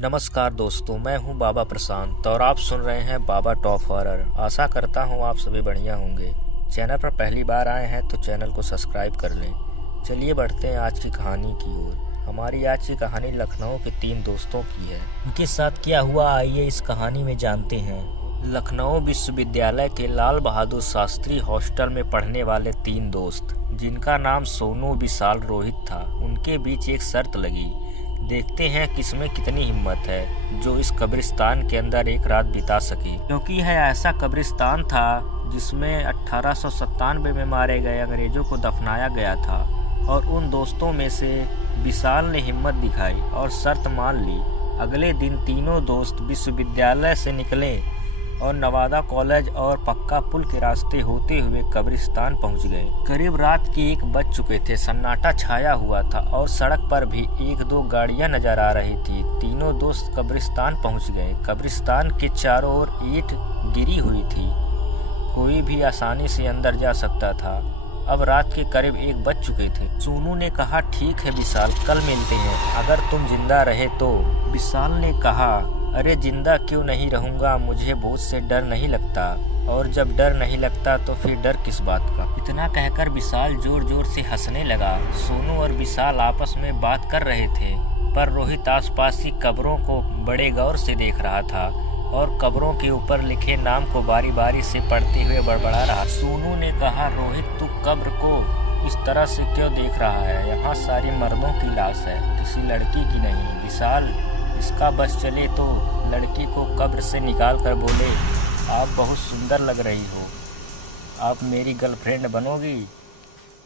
नमस्कार दोस्तों, मैं हूं बाबा प्रशांत और आप सुन रहे हैं बाबा टॉप हॉरर। आशा करता हूं आप सभी बढ़िया होंगे। चैनल पर पहली बार आए हैं तो चैनल को सब्सक्राइब कर लें। चलिए बढ़ते हैं आज की कहानी की ओर। हमारी आज की कहानी लखनऊ के 3 दोस्तों की है। उनके साथ क्या हुआ आइए इस कहानी में जानते हैं। लखनऊ विश्वविद्यालय के लाल बहादुर शास्त्री हॉस्टल में पढ़ने वाले 3 दोस्त, जिनका नाम सोनू, विशाल, रोहित था, उनके बीच एक शर्त लगी। देखते हैं किसमें कितनी हिम्मत है जो इस कब्रिस्तान के अंदर एक रात बिता सके, क्योंकि यह ऐसा कब्रिस्तान था जिसमें 1897 में मारे गए अंग्रेजों को दफनाया गया था। और उन दोस्तों में से विशाल ने हिम्मत दिखाई और शर्त मान ली। अगले दिन तीनों दोस्त विश्वविद्यालय से निकले और नवादा कॉलेज और पक्का पुल के रास्ते होते हुए कब्रिस्तान पहुंच गए। करीब रात के 1 बज चुके थे। सन्नाटा छाया हुआ था और सड़क पर भी 1-2 गाड़ियां नजर आ रही थी। तीनों दोस्त कब्रिस्तान पहुंच गए। कब्रिस्तान के चारों ओर ईंट गिरी हुई थी, कोई भी आसानी से अंदर जा सकता था। अब रात के करीब 1 बज चुके थे। सोनू ने कहा, ठीक है विशाल, कल मिलते हैं, अगर तुम जिंदा रहे तो। विशाल ने कहा, अरे जिंदा क्यों नहीं रहूंगा, मुझे भूत से डर नहीं लगता, और जब डर नहीं लगता तो फिर डर किस बात का। इतना कहकर विशाल जोर जोर से हंसने लगा। सोनू और विशाल आपस में बात कर रहे थे, पर रोहित आसपास की कब्रों को बड़े गौर से देख रहा था और कब्रों के ऊपर लिखे नाम को बारी बारी से पढ़ते हुए बड़बड़ा रहा। सोनू ने कहा, रोहित तू कब्र को इस तरह से क्यों देख रहा है? यहाँ सारी मर्दों की लाश है, किसी लड़की की नहीं। विशाल इसका बस चले तो लड़की को कब्र से निकाल कर बोले, आप बहुत सुंदर लग रही हो, आप मेरी गर्लफ्रेंड बनोगी?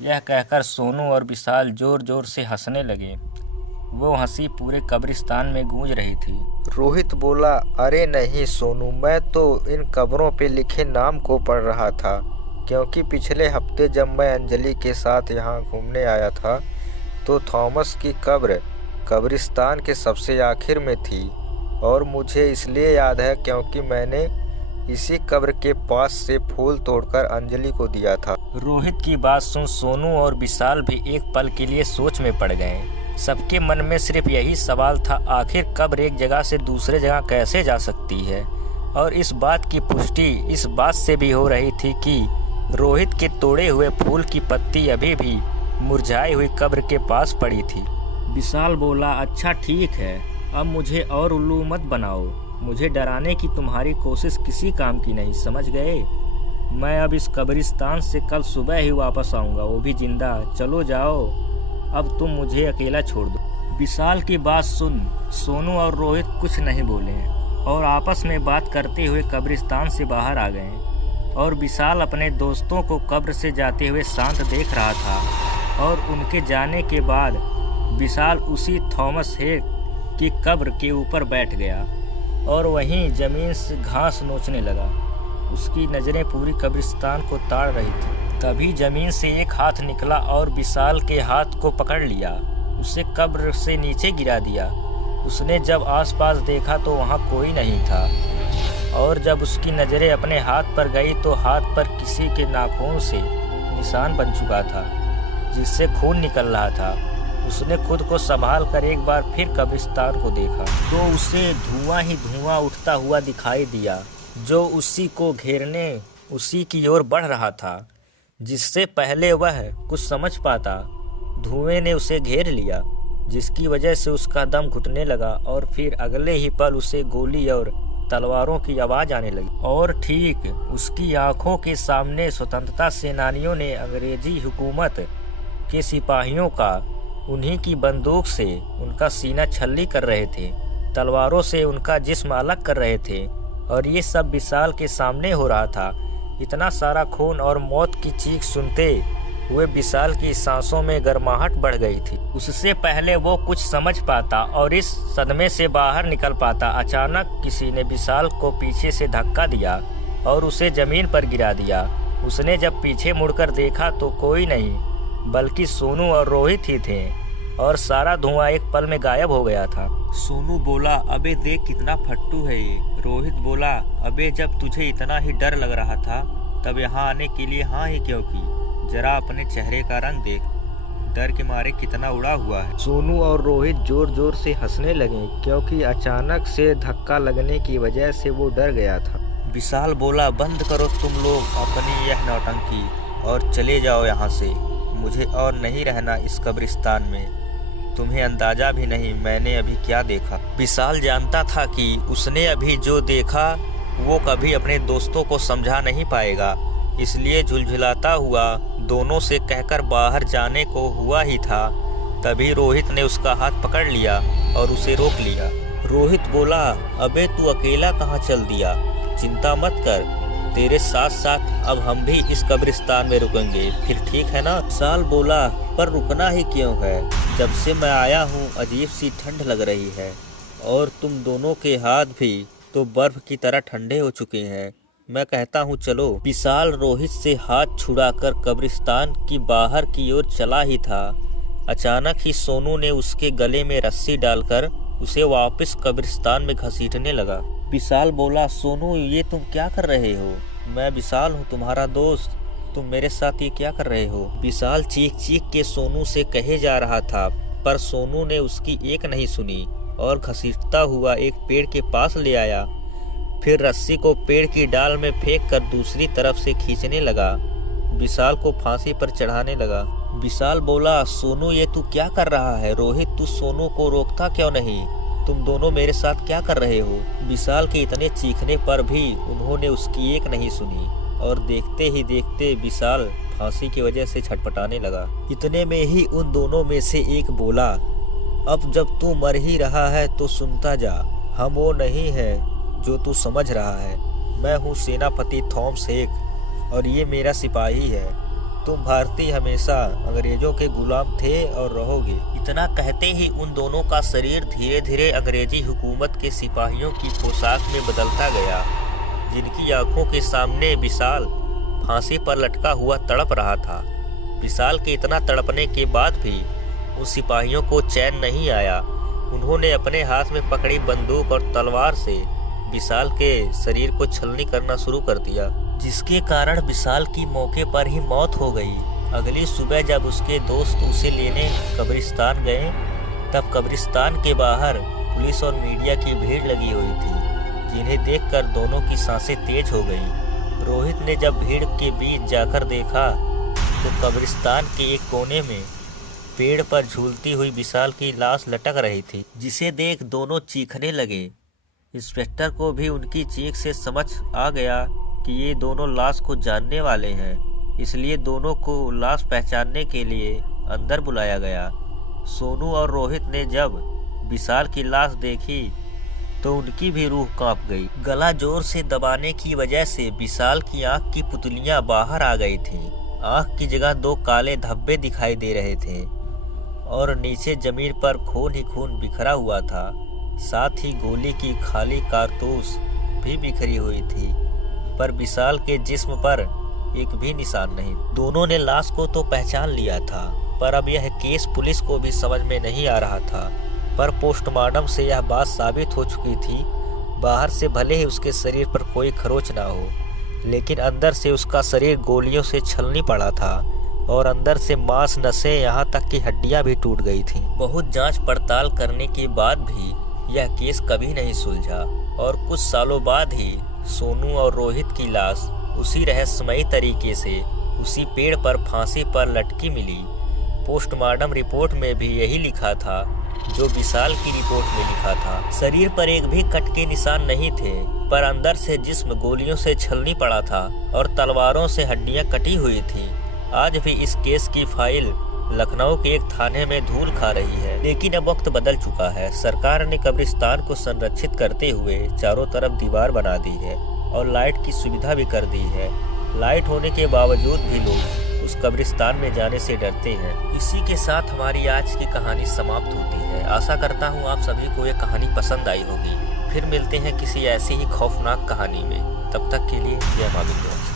यह कहकर सोनू और विशाल जोर जोर से हंसने लगे। वो हंसी पूरे कब्रिस्तान में गूंज रही थी। रोहित बोला, अरे नहीं सोनू, मैं तो इन कब्रों पे लिखे नाम को पढ़ रहा था, क्योंकि पिछले हफ्ते जब मैं अंजलि के साथ यहाँ घूमने आया था तो थॉमस की कब्र कब्रिस्तान के सबसे आखिर में थी। और मुझे इसलिए याद है क्योंकि मैंने इसी कब्र के पास से फूल तोड़कर अंजलि को दिया था। रोहित की बात सुन सोनू और विशाल भी एक पल के लिए सोच में पड़ गए। सबके मन में सिर्फ यही सवाल था, आखिर कब्र एक जगह से दूसरे जगह कैसे जा सकती है? और इस बात की पुष्टि इस बात से भी हो रही थी कि रोहित के तोड़े हुए फूल की पत्ती अभी भी मुरझाई हुई कब्र के पास पड़ी थी। विशाल बोला, अच्छा ठीक है, अब मुझे और उल्लू मत बनाओ, मुझे डराने की तुम्हारी कोशिश किसी काम की नहीं, समझ गए? मैं अब इस कब्रिस्तान से कल सुबह ही वापस आऊँगा, वो भी जिंदा। चलो जाओ, अब तुम मुझे अकेला छोड़ दो। विशाल की बात सुन सोनू और रोहित कुछ नहीं बोले और आपस में बात करते हुए कब्रिस्तान से बाहर आ गए। और विशाल अपने दोस्तों को कब्र से जाते हुए शांत देख रहा था। और उनके जाने के बाद विशाल उसी थॉमस हेड की कब्र के ऊपर बैठ गया और वहीं जमीन से घास नोचने लगा। उसकी नज़रें पूरी कब्रिस्तान को ताड़ रही थी। तभी जमीन से एक हाथ निकला और विशाल के हाथ को पकड़ लिया, उसे कब्र से नीचे गिरा दिया। उसने जब आसपास देखा तो वहाँ कोई नहीं था, और जब उसकी नज़रें अपने हाथ पर गई तो हाथ पर किसी के नाखून से निशान बन चुका था, जिससे खून निकल रहा था। उसने खुद को संभाल कर एक बार फिर कब्रिस्तान को देखा तो उसे धुआं ही धुआं उठता हुआ दिखाई दिया, जो उसी को घेरने उसी की ओर बढ़ रहा था। जिससे पहले वह कुछ समझ पाता, धुएं ने उसे घेर लिया, जिसकी वजह से उसका दम घुटने लगा और फिर अगले ही पल उसे गोली और तलवारों की आवाज़ आने लगी। और ठीक उसकी आंखों के सामने स्वतंत्रता सेनानियों ने अंग्रेजी हुकूमत के सिपाहियों का उन्हीं की बंदूक से उनका सीना छल्ली कर रहे थे, तलवारों से उनका जिस्म अलग कर रहे थे। और ये सब विशाल के सामने हो रहा था। इतना सारा खून और मौत की चीख सुनते हुए विशाल की सांसों में गर्माहट बढ़ गई थी। उससे पहले वो कुछ समझ पाता और इस सदमे से बाहर निकल पाता, अचानक किसी ने विशाल को पीछे से धक्का दिया और उसे जमीन पर गिरा दिया। उसने जब पीछे मुड़कर देखा तो कोई नहीं बल्कि सोनू और रोहित ही थे, और सारा धुआं एक पल में गायब हो गया था। सोनू बोला, अबे देख कितना फट्टू है ये। रोहित बोला, अबे जब तुझे इतना ही डर लग रहा था तब यहाँ आने के लिए हाँ ही क्यों की? जरा अपने चेहरे का रंग देख। डर के मारे कितना उड़ा हुआ है। सोनू और रोहित जोर जोर से हंसने लगे क्योंकि अचानक से धक्का लगने की वजह से वो डर गया था। विशाल बोला, बंद करो तुम लोग अपनी यह नौटंकी और चले जाओ यहाँ से। मुझे और नहीं रहना इस कब्रिस्तान में। तुम्हें अंदाजा भी नहीं मैंने अभी क्या देखा। विशाल जानता था कि उसने अभी जो देखा वो कभी अपने दोस्तों को समझा नहीं पाएगा, इसलिए झुलझुलाता हुआ दोनों से कहकर बाहर जाने को हुआ ही था। तभी रोहित ने उसका हाथ पकड़ लिया और उसे रोक लिया। रोहित बोला, अबे तू अकेला कहाँ चल दिया? चिंता मत कर, तेरे साथ साथ अब हम भी इस कब्रिस्तान में रुकेंगे, फिर ठीक है ना? विशाल बोला, पर रुकना ही क्यों है? जब से मैं आया हूँ अजीब सी ठंड लग रही है और तुम दोनों के हाथ भी तो बर्फ की तरह ठंडे हो चुके हैं। मैं कहता हूँ चलो। विशाल रोहित से हाथ छुड़ाकर कब्रिस्तान की बाहर की ओर चला ही था, अचानक ही सोनू ने उसके गले में रस्सी डालकर उसे वापस कब्रिस्तान में घसीटने लगा। विशाल बोला, सोनू ये तुम क्या कर रहे हो? मैं विशाल हूँ तुम्हारा दोस्त, तुम मेरे साथ ये क्या कर रहे हो? विशाल चीख चीख के सोनू से कहे जा रहा था, पर सोनू ने उसकी एक नहीं सुनी और घसीटता हुआ एक पेड़ के पास ले आया। फिर रस्सी को पेड़ की डाल में फेंक कर दूसरी तरफ से खींचने लगा। विशाल को फांसी पर चढ़ाने लगा। विशाल बोला, सोनू ये तू क्या कर रहा है? रोहित तू सोनू को रोकता क्यों नहीं? तुम दोनों मेरे साथ क्या कर रहे हो? विशाल के इतने चीखने पर भी उन्होंने उसकी एक नहीं सुनी और देखते ही देखते विशाल फांसी की वजह से छटपटाने लगा। इतने में ही उन दोनों में से एक बोला, अब जब तू मर ही रहा है तो सुनता जा, हम वो नहीं है जो तू समझ रहा है। मैं हूँ सेनापति थॉमस हेक और ये मेरा सिपाही है। तुम भारतीय हमेशा अंग्रेजों के गुलाम थे और रहोगे। इतना कहते ही उन दोनों का शरीर धीरे धीरे अंग्रेजी हुकूमत के सिपाहियों की पोशाक में बदलता गया, जिनकी आंखों के सामने विशाल फांसी पर लटका हुआ तड़प रहा था। विशाल के इतना तड़पने के बाद भी उन सिपाहियों को चैन नहीं आया। उन्होंने अपने हाथ में पकड़ी बंदूक और तलवार से विशाल के शरीर को छलनी करना शुरू कर दिया, जिसके कारण विशाल की मौके पर ही मौत हो गई। अगली सुबह जब उसके दोस्त उसे लेने कब्रिस्तान गए, तब कब्रिस्तान के बाहर पुलिस और मीडिया की भीड़ लगी हुई थी, जिन्हें देखकर दोनों की सांसें तेज हो गई। रोहित ने जब भीड़ के बीच जाकर देखा तो कब्रिस्तान के एक कोने में पेड़ पर झूलती हुई विशाल की लाश लटक रही थी, जिसे देख दोनों चीखने लगे। इंस्पेक्टर को भी उनकी चीख से समझ आ गया कि ये दोनों लाश को जानने वाले हैं, इसलिए दोनों को लाश पहचानने के लिए अंदर बुलाया गया। सोनू और रोहित ने जब विशाल की लाश देखी तो उनकी भी रूह कांप गई। गला जोर से दबाने की वजह से विशाल की आंख की पुतलियां बाहर आ गई थीं। आंख की जगह दो काले धब्बे दिखाई दे रहे थे और नीचे जमीन पर खून ही खून बिखरा हुआ था। साथ ही गोली की खाली कारतूस भी बिखरी हुई थी, पर विशाल के जिस्म पर एक भी निशान नहीं। दोनों ने लाश को तो पहचान लिया था, पर अब यह केस पुलिस को भी समझ में नहीं आ रहा था। पर पोस्टमार्टम से यह बात साबित हो चुकी थी, बाहर से भले ही उसके शरीर पर कोई खरोच ना हो, लेकिन अंदर से उसका शरीर गोलियों से छलनी पड़ा था और अंदर से मांस, नसें, यहाँ तक कि हड्डियाँ भी टूट गई थीं। बहुत जांच पड़ताल करने के बाद भी यह केस कभी नहीं सुलझा और कुछ सालों बाद ही सोनू और रोहित की लाश उसी रहस्यमयी तरीके से उसी पेड़ पर फांसी पर लटकी मिली। पोस्टमार्टम रिपोर्ट में भी यही लिखा था जो विशाल की रिपोर्ट में लिखा था। शरीर पर एक भी कट के निशान नहीं थे, पर अंदर से जिस्म गोलियों से छलनी पड़ा था और तलवारों से हड्डियां कटी हुई थी। आज भी इस केस की फाइल लखनऊ के एक थाने में धूल खा रही है, लेकिन अब वक्त बदल चुका है। सरकार ने कब्रिस्तान को संरक्षित करते हुए चारों तरफ दीवार बना दी है और लाइट की सुविधा भी कर दी है। लाइट होने के बावजूद भी लोग उस कब्रिस्तान में जाने से डरते हैं। इसी के साथ हमारी आज की कहानी समाप्त होती है। आशा करता हूँ आप सभी को ये कहानी पसंद आई होगी। फिर मिलते हैं किसी ऐसी ही खौफनाक कहानी में। तब तक के लिए जय मां विंध्यवासिनी।